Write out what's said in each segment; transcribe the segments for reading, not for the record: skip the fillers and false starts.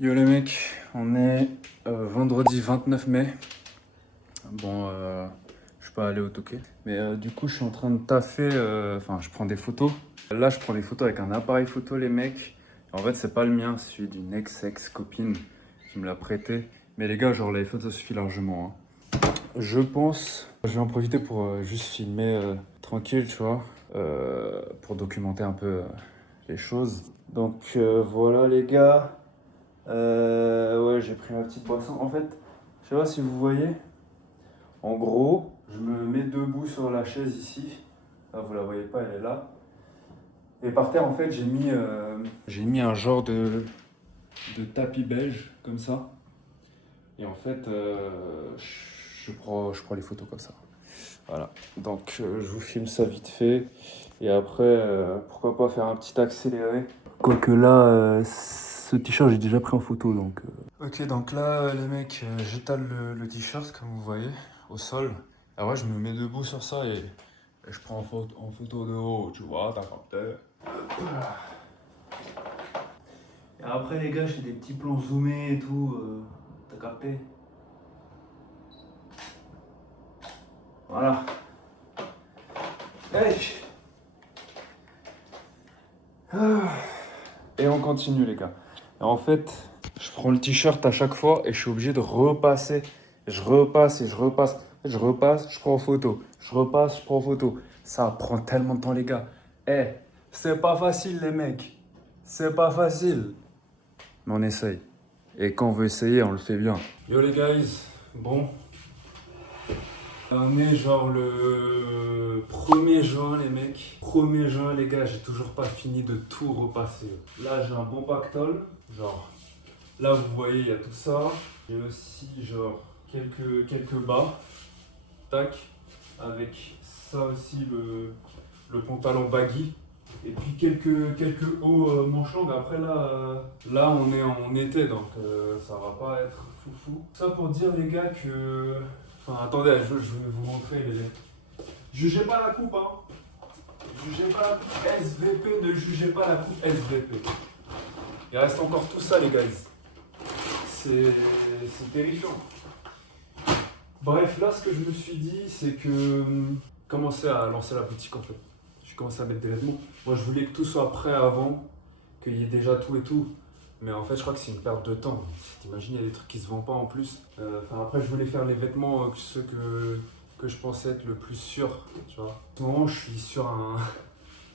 Yo les mecs, on est vendredi 29 mai. Bon, je suis pas allé au Touquet. Mais du coup, je suis en train de taffer. Enfin, je prends des photos. Là, je prends des photos avec un appareil photo, les mecs. En fait, c'est pas le mien, c'est celui d'une ex-copine qui me l'a prêté. Mais les gars, genre, l'iPhone, ça suffit largement, hein. Je pense, je vais en profiter pour juste filmer tranquille, tu vois, pour documenter un peu les choses. Donc voilà, les gars. Ouais, j'ai pris ma petite boisson. En fait, je sais pas si vous voyez. En gros, je me mets debout sur la chaise ici. Là, vous la voyez pas, elle est là. Et par terre, en fait, j'ai mis un genre de tapis beige, comme ça. Et en fait, je prends les photos comme ça. Voilà. Donc, je vous filme ça vite fait. Et après, pourquoi pas faire un petit accéléré. Quoique là, ce t-shirt, j'ai déjà pris en photo, donc... Ok, donc là, les mecs, j'étale le t-shirt, comme vous voyez, au sol. Alors ouais, je me mets debout sur ça et je prends en photo de haut, tu vois, t'as capté. Et après, les gars, j'ai des petits plans zoomés et tout, t'as capté. Voilà. Hey. Et on continue, les gars. Et en fait, je prends le t-shirt à chaque fois et je suis obligé de repasser. Je repasse et je repasse. En fait, je repasse, je prends en photo. Je repasse, je prends en photo. Ça prend tellement de temps, les gars. Eh, c'est pas facile, les mecs. C'est pas facile. Mais on essaye. Et quand on veut essayer, on le fait bien. Yo, les guys. Bon. On est genre le 1er juin, les mecs. 1er juin, les gars, j'ai toujours pas fini de tout repasser. Là, j'ai un bon pactole. Genre, là, vous voyez, il y a tout ça. J'ai aussi, genre, quelques bas. Tac. Avec ça aussi, le pantalon baggy. Et puis quelques hauts manches longues. Après, là, on est en été, donc ça va pas être foufou. Ça pour dire, les gars, que... Enfin, attendez, je vais vous montrer, les gars. Jugez pas la coupe, hein. Jugez pas la coupe SVP, ne jugez pas la coupe SVP. Il reste encore tout ça, les gars. C'est terrifiant. Bref, là, ce que je me suis dit, c'est que commencer à lancer la boutique, en fait. J'ai commencé à mettre des vêtements. Moi, je voulais que tout soit prêt avant, qu'il y ait déjà tout et tout. Mais en fait, je crois que c'est une perte de temps. T'imagines, il y a des trucs qui se vendent pas en plus. Après, je voulais faire les vêtements, ceux que je pensais être le plus sûr, tu vois. En ce moment, je suis sur un...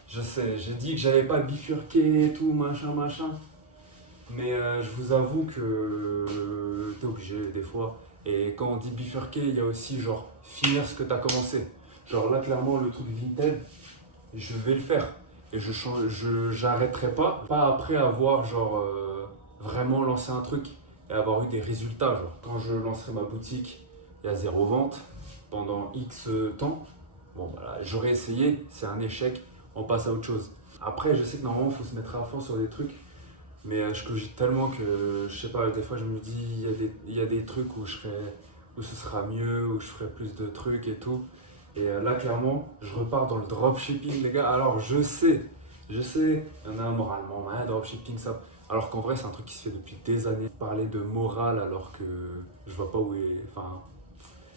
Je sais, j'ai dit que j'allais pas bifurquer et tout, machin. Mais je vous avoue que t'es obligé des fois. Et quand on dit bifurquer, il y a aussi genre finir ce que t'as commencé. Genre là, clairement, le truc Vinted, je vais le faire. Et j'arrêterai pas après avoir genre vraiment lancé un truc et avoir eu des résultats. Genre quand je lancerai ma boutique, il y a 0 vente pendant X temps. Bon voilà, j'aurais essayé, c'est un échec, on passe à autre chose. Après, je sais que normalement, il faut se mettre à fond sur des trucs. Mais je cogite tellement que, je sais pas, des fois je me dis, il y a des trucs où où ce sera mieux, où je ferai plus de trucs et tout. Et là, clairement, je repars dans le dropshipping, les gars. Alors, il y en a moralement, hein, dropshipping, ça. Alors qu'en vrai, c'est un truc qui se fait depuis des années. Parler de morale alors que je vois pas où est. Enfin,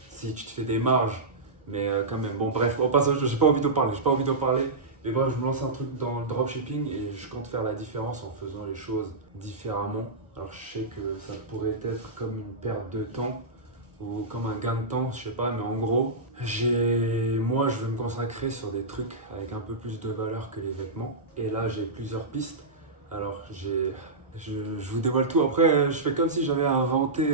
si tu te fais des marges, mais quand même. Bon, bref, on passe. J'ai pas envie de parler, j'ai pas envie d'en parler. Mais bref, je me lance un truc dans le dropshipping et je compte faire la différence en faisant les choses différemment. Alors, je sais que ça pourrait être comme une perte de temps ou comme un gain de temps, je sais pas, mais en gros, moi je veux me consacrer sur des trucs avec un peu plus de valeur que les vêtements. Et là, j'ai plusieurs pistes. Alors, je vous dévoile tout. Après, je fais comme si j'avais inventé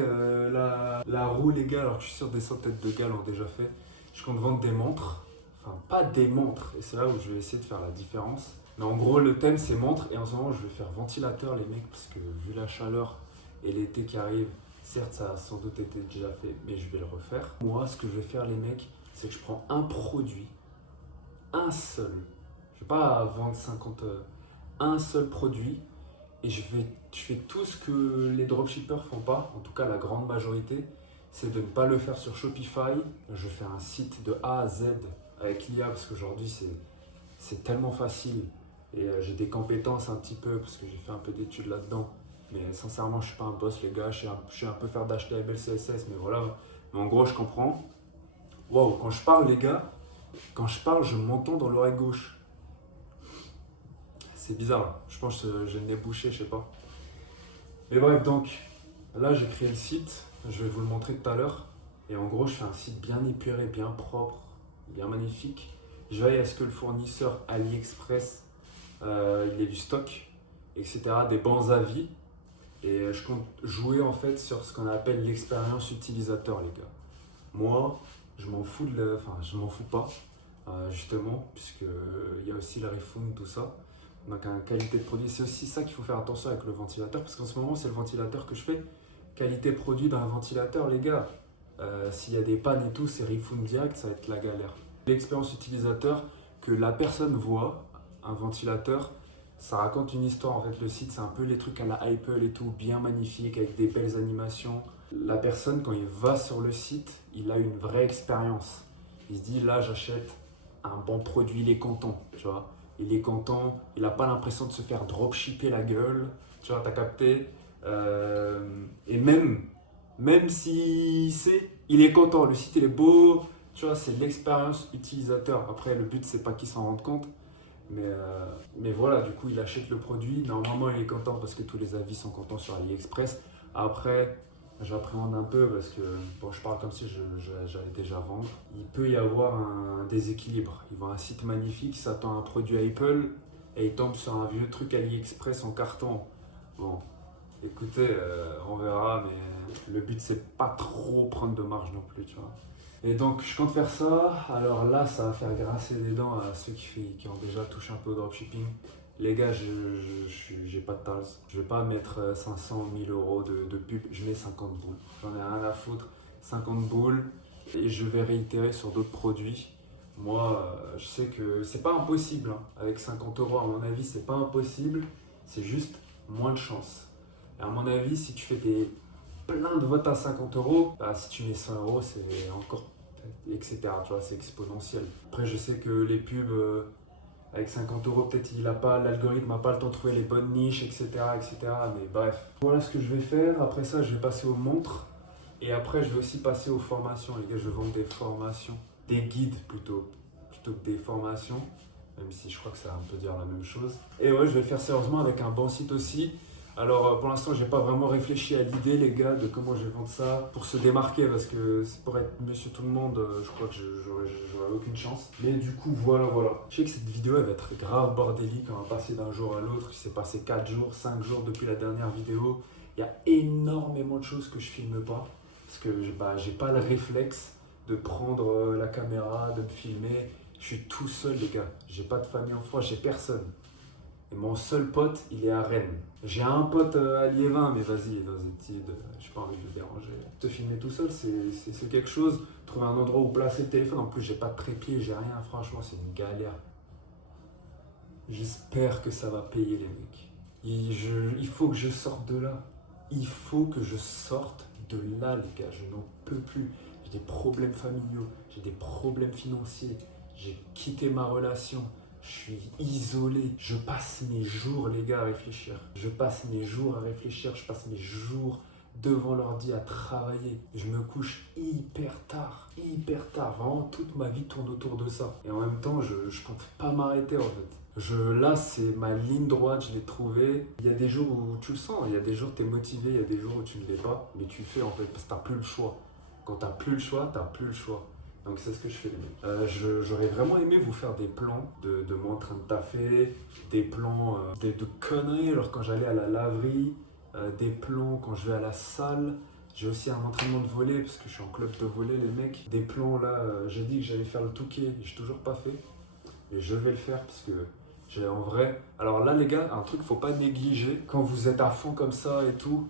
la roue, les gars, alors que je suis sûr des centaines de gars l'ont déjà fait. Je compte vendre des montres. Enfin, pas des montres. Et c'est là où je vais essayer de faire la différence. Mais en gros, le thème, c'est montres. Et en ce moment, je vais faire ventilateur, les mecs, parce que vu la chaleur et l'été qui arrive, certes, ça a sans doute été déjà fait, mais je vais le refaire. Moi, ce que je vais faire, les mecs, c'est que je prends un produit, un seul. Je vais pas vendre 50, un seul produit, et je fais tout ce que les dropshippers font pas, en tout cas la grande majorité, c'est de ne pas le faire sur Shopify. Je fais un site de A à Z avec l'IA, parce qu'aujourd'hui, c'est tellement facile. Et j'ai des compétences un petit peu, parce que j'ai fait un peu d'études là-dedans. Mais sincèrement, je suis pas un boss, les gars. Je sais un peu faire d'HTML, CSS, mais voilà. Mais en gros, je comprends. Waouh, quand je parle, les gars, quand je parle, je m'entends dans l'oreille gauche. C'est bizarre. Je pense que j'ai le nez bouché, je sais pas. Mais bref, donc, là, j'ai créé le site. Je vais vous le montrer tout à l'heure. Et en gros, je fais un site bien épuré, bien propre, bien magnifique. Je veille à ce que le fournisseur AliExpress, il ait du stock, etc., des bons avis. Et je compte jouer en fait sur ce qu'on appelle l'expérience utilisateur, les gars. Moi, je m'en fous enfin, je m'en fous pas, justement, puisque il y a aussi le refund, tout ça. Donc, une qualité de produit, c'est aussi ça qu'il faut faire attention avec le ventilateur, parce qu'en ce moment, c'est le ventilateur que je fais. Qualité produit d'un ventilateur, les gars. S'il y a des pannes et tout, c'est refund direct, ça va être la galère. L'expérience utilisateur, que la personne voit, un ventilateur, ça raconte une histoire. En fait, le site, c'est un peu les trucs à la Apple et tout, bien magnifique, avec des belles animations. La personne, quand il va sur le site, il a une vraie expérience. Il se dit, là, j'achète un bon produit, il est content, tu vois. Il est content, il n'a pas l'impression de se faire dropshipper la gueule, tu vois, t'as capté. Et même si c'est, il est content, le site il est beau, tu vois, c'est l'expérience utilisateur. Après, le but, c'est pas qu'il s'en rende compte, mais voilà, du coup, il achète le produit. Normalement, il est content parce que tous les avis sont contents sur AliExpress. Après, j'appréhende un peu parce que, bon, je parle comme si j'allais déjà vendre. Il peut y avoir un déséquilibre. Il voit un site magnifique, il s'attend à un produit Apple et il tombe sur un vieux truc AliExpress en carton. Bon, écoutez, on verra, mais le but, c'est pas trop prendre de marge non plus, tu vois. Et donc, je compte faire ça. Alors là, ça va faire grincer des dents à ceux qui ont déjà touché un peu au dropshipping. Les gars, j'ai pas de tasse. Je vais pas mettre 500 000 euros de pub. Je mets 50 boules. J'en ai rien à foutre. 50 boules. Et je vais réitérer sur d'autres produits. Moi, je sais que c'est pas impossible, hein. Avec 50 euros, à mon avis, c'est pas impossible. C'est juste moins de chance. Et à mon avis, si tu fais plein de votes à 50 euros, bah, si tu mets 100 euros, c'est encore, etc. Tu vois, c'est exponentiel. Après, je sais que les pubs avec 50 euros, peut-être l'algorithme n'a pas le temps de trouver les bonnes niches, etc., etc. Mais bref, voilà ce que je vais faire. Après ça, je vais passer aux montres. Et après, je vais aussi passer aux formations. Les gars, je vais vendre des formations, des guides plutôt que des formations. Même si je crois que ça va un peu dire la même chose. Et ouais, je vais le faire sérieusement avec un bon site aussi. Alors pour l'instant, j'ai pas vraiment réfléchi à l'idée, les gars, de comment je vais vendre ça pour se démarquer, parce que pour être monsieur tout le monde, je crois que j'aurais aucune chance. Mais du coup, voilà. Je sais que cette vidéo elle va être grave bordélique, on va passer d'un jour à l'autre. Il s'est passé 4 jours, 5 jours depuis la dernière vidéo. Il y a énormément de choses que je filme pas, parce que j'ai pas le réflexe de prendre la caméra, de me filmer. Je suis tout seul, les gars. J'ai pas de famille en France, j'ai personne. Et mon seul pote, il est à Rennes. J'ai un pote à Liévin, mais vas-y, il est dans une étude, j'ai pas envie de le déranger. Se filmer tout seul, c'est quelque chose. Trouver un endroit où placer le téléphone, en plus j'ai pas de trépied, j'ai rien, franchement c'est une galère. J'espère que ça va payer les mecs. Il faut que je sorte de là. Il faut que je sorte de là, les gars, je n'en peux plus. J'ai des problèmes familiaux, j'ai des problèmes financiers, j'ai quitté ma relation. Je suis isolé. Je passe mes jours, les gars, à réfléchir. Je passe mes jours, devant l'ordi à travailler. Je me couche hyper tard. Vraiment, toute ma vie tourne autour de ça. Et en même temps, je compte pas m'arrêter, en fait. Là, c'est ma ligne droite, je l'ai trouvée. Il y a des jours où tu le sens, il y a des jours où tu es motivé, il y a des jours où tu ne l'es pas. Mais tu fais, en fait, parce que tu n'as plus le choix. Quand tu n'as plus le choix, tu n'as plus le choix. Donc c'est ce que je fais, les mecs. J'aurais vraiment aimé vous faire des plans de moi en train de taffer, des plans de conneries, alors quand j'allais à la laverie, des plans quand je vais à la salle. J'ai aussi un entraînement de volley parce que je suis en club de volley, les mecs. Des plans là, j'ai dit que j'allais faire le Touquet, j'ai toujours pas fait. Et je vais le faire parce que j'ai en vrai. Alors là, les gars, un truc faut pas négliger. Quand vous êtes à fond comme ça et tout,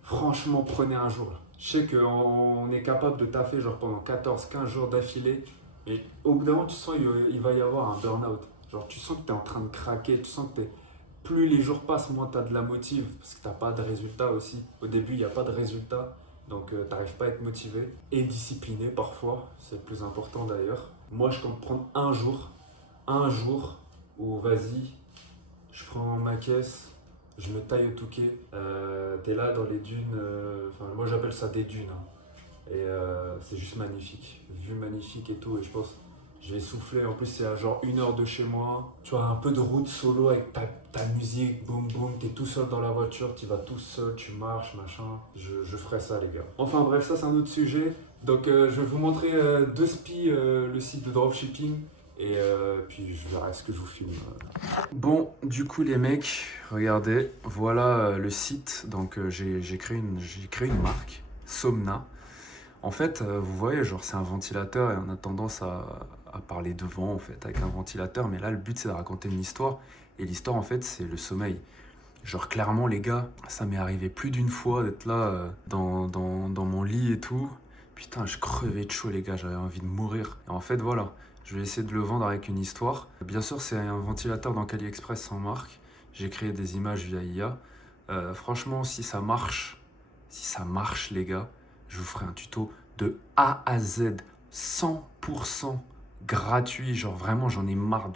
franchement, prenez un jour là. Je sais qu'on est capable de taffer genre pendant 14-15 jours d'affilée, mais au bout d'un moment, tu sens qu'il va y avoir un burn-out. Genre, tu sens que tu es en train de craquer, tu sens que plus les jours passent, moins tu as de la motive, parce que tu n'as pas de résultat aussi. Au début, il n'y a pas de résultat, donc tu n'arrives pas à être motivé. Et discipliné parfois, c'est le plus important d'ailleurs. Moi, je compte prendre un jour où vas-y, je prends ma caisse, je me taille au Touquet. T'es là dans les dunes, enfin moi j'appelle ça des dunes, hein. Et c'est juste magnifique, vue magnifique et tout. Et je pense, je vais souffler. En plus, c'est à genre 1 heure de chez moi. Tu vois, un peu de route solo avec ta musique, boum boum. T'es tout seul dans la voiture, tu vas tout seul, tu marches, machin. Je ferai ça, les gars. Enfin bref, ça c'est un autre sujet. Donc je vais vous montrer de spi le site de dropshipping. Et puis je verrai ce que je vous filme. Bon, du coup les mecs, regardez, voilà le site. Donc j'ai créé une marque, Somna. En fait, vous voyez, genre c'est un ventilateur et on a tendance à parler devant en fait avec un ventilateur, mais là le but c'est de raconter une histoire et l'histoire en fait c'est le sommeil. Genre clairement les gars, ça m'est arrivé plus d'une fois d'être là dans mon lit et tout. Putain, je crevais de chaud les gars, j'avais envie de mourir. Et en fait voilà, je vais essayer de le vendre avec une histoire. Bien sûr c'est un ventilateur dans AliExpress sans marque. J'ai créé des images via IA. Franchement si ça marche les gars, je vous ferai un tuto de A à Z, 100% gratuit. Genre vraiment, j'en ai marre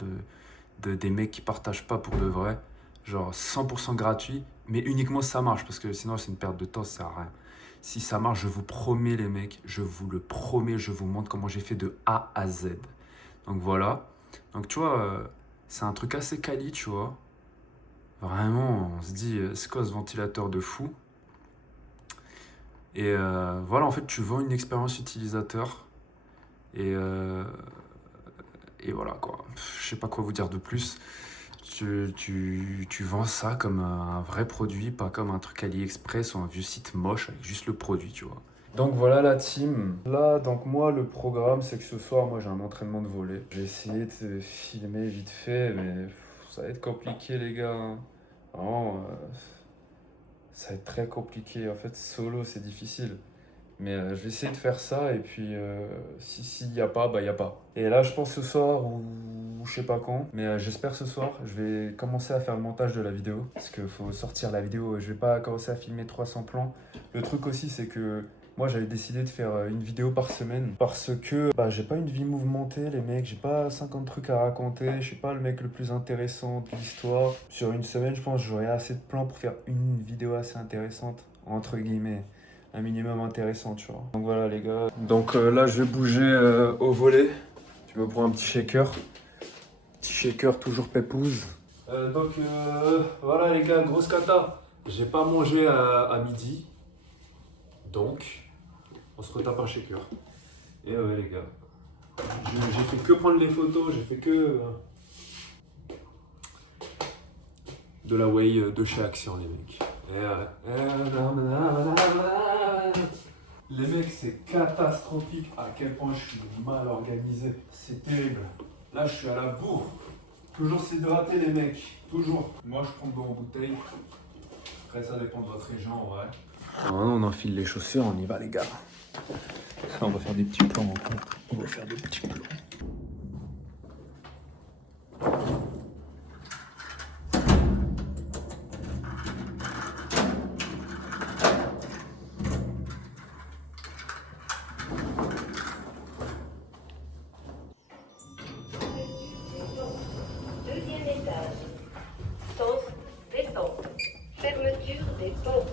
des mecs qui partagent pas pour de vrai. Genre 100% gratuit, mais uniquement si ça marche, parce que sinon c'est une perte de temps, ça sert à rien. Si ça marche, je vous promets les mecs, je vous le promets, je vous montre comment j'ai fait de A à Z. Donc voilà. Donc tu vois, c'est un truc assez quali, tu vois. Vraiment, on se dit, c'est quoi ce ventilateur de fou? Et voilà, en fait, tu vends une expérience utilisateur. Et, euh, et voilà, quoi. Je sais pas quoi vous dire de plus. Tu vends ça comme un vrai produit, pas comme un truc AliExpress ou un vieux site moche avec juste le produit, tu vois. Donc voilà la team. Là, donc moi, le programme, c'est que ce soir, moi, j'ai un entraînement de volley. J'ai essayé de filmer vite fait, mais ça va être compliqué, les gars, hein. Vraiment, ça va être très compliqué. En fait, solo, c'est difficile. Mais je vais essayer de faire ça et puis si s'il n'y a pas, bah il n'y a pas. Et là je pense ce soir ou je sais pas quand, mais j'espère ce soir, je vais commencer à faire le montage de la vidéo. Parce qu'il faut sortir la vidéo, je vais pas commencer à filmer 300 plans. Le truc aussi c'est que moi j'avais décidé de faire une vidéo par semaine parce que bah, j'ai pas une vie mouvementée les mecs, j'ai pas 50 trucs à raconter, je suis pas le mec le plus intéressant de l'histoire. Sur une semaine je pense que j'aurai assez de plans pour faire une vidéo assez intéressante, entre guillemets un minimum intéressant, tu vois. Donc voilà les gars. Donc là je vais bouger au volet. Je me prends un petit shaker. Petit shaker toujours pépouze. Donc voilà les gars, grosse cata. J'ai pas mangé à midi. Donc on se retape un shaker. Et ouais les gars. J'ai fait que prendre les photos, j'ai fait que de la whey de chez Action les mecs. Et les mecs, c'est catastrophique à quel point je suis mal organisé. C'est terrible. Là, je suis à la bourre. Toujours s'hydrater, les mecs. Toujours. Moi, je prends de l'eau en bouteille. Après, ça dépend de votre région, en vrai. Maintenant, on enfile les chaussures, on y va, les gars. On va faire des petits plans. On va faire des petits plans. Deuxième étage. Sens descente. Fermeture des portes.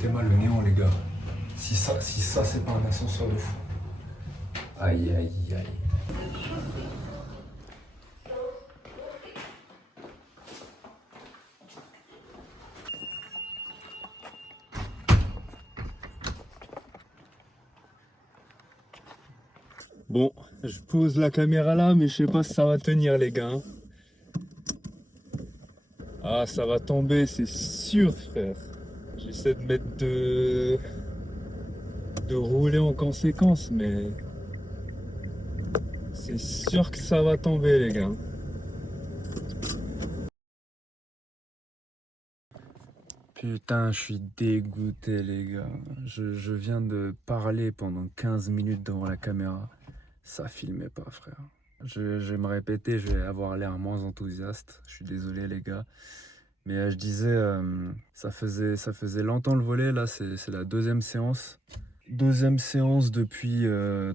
T'es mal le néant, les gars. Si ça c'est pas un ascenseur de fou. Aïe, aïe, aïe. Bon, je pose la caméra là, mais je sais pas si ça va tenir, les gars. Ah, ça va tomber, c'est sûr, frère. J'essaie de rouler en conséquence, mais c'est sûr que ça va tomber, les gars. Putain, je suis dégoûté, les gars. Je viens de parler pendant 15 minutes devant la caméra. Ça filmait pas, frère. Je vais me répéter, je vais avoir l'air moins enthousiaste. Je suis désolé, les gars. Mais je disais, ça faisait longtemps le volet. Là, c'est la deuxième séance. Deuxième séance depuis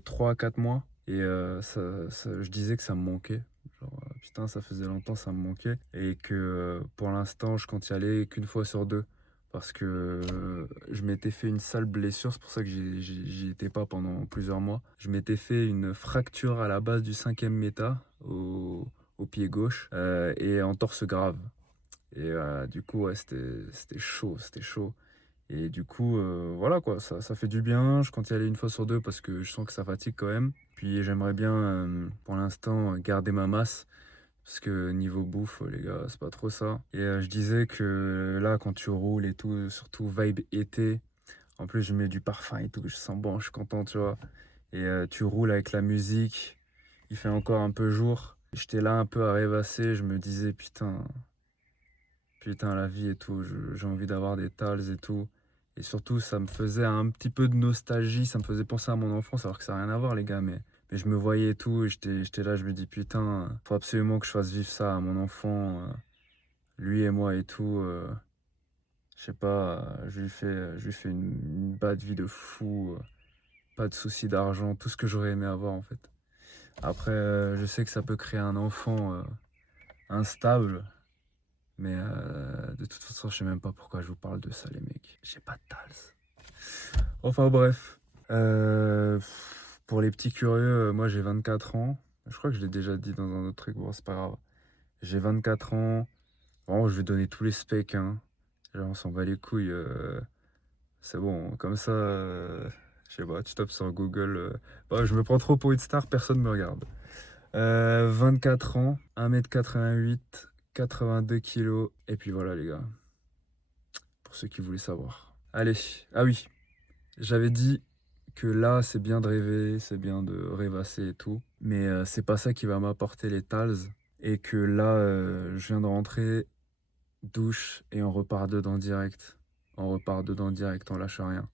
3 à 4 mois. Et je disais que ça me manquait. Genre, putain, ça faisait longtemps, ça me manquait. Et que pour l'instant, je compte y aller qu'une fois sur deux. Parce que je m'étais fait une sale blessure, c'est pour ça que j'y étais pas pendant plusieurs mois. Je m'étais fait une fracture à la base du 5e méta, au pied gauche, et en torse grave. Et du coup, ouais, c'était chaud, c'était chaud. Et du coup, voilà quoi, ça fait du bien. Je compte y aller une fois sur deux parce que je sens que ça fatigue quand même. Puis j'aimerais bien, pour l'instant, garder ma masse. Parce que niveau bouffe, les gars, c'est pas trop ça. Et je disais que là, quand tu roules et tout, surtout vibe été, en plus je mets du parfum et tout, je sens bon, je suis content, tu vois. Et tu roules avec la musique, il fait encore un peu jour. J'étais là un peu à rêvasser, je me disais putain, la vie et tout, j'ai envie d'avoir des tals et tout. Et surtout, ça me faisait un petit peu de nostalgie, ça me faisait penser à mon enfance, alors que ça n'a rien à voir, les gars, mais je me voyais et tout, et j'étais là, je me dis, putain, faut absolument que je fasse vivre ça à mon enfant, lui et moi et tout. Je sais pas, je lui fais une bad vie de fou, pas de soucis d'argent, tout ce que j'aurais aimé avoir, en fait. Après, je sais que ça peut créer un enfant instable, mais de toute façon, je sais même pas pourquoi je vous parle de ça, les mecs. J'ai pas de tals. Enfin bref. Pour les petits curieux, moi j'ai 24 ans. Je crois que je l'ai déjà dit dans un autre truc, bon, c'est pas grave. J'ai 24 ans. Vraiment, je vais donner tous les specs, hein. Genre, on s'en bat les couilles. C'est bon, comme ça, je sais pas, tu tapes sur Google. Bah, je me prends trop pour une star, personne me regarde. 24 ans, 1m88, 82 kilos. Et puis voilà, les gars. Pour ceux qui voulaient savoir. Allez, ah oui, j'avais dit que là, c'est bien de rêver, c'est bien de rêvasser et tout. Mais c'est pas ça qui va m'apporter les tals. Et que là, je viens de rentrer, douche, et on repart dedans direct. On repart dedans direct, on lâche rien.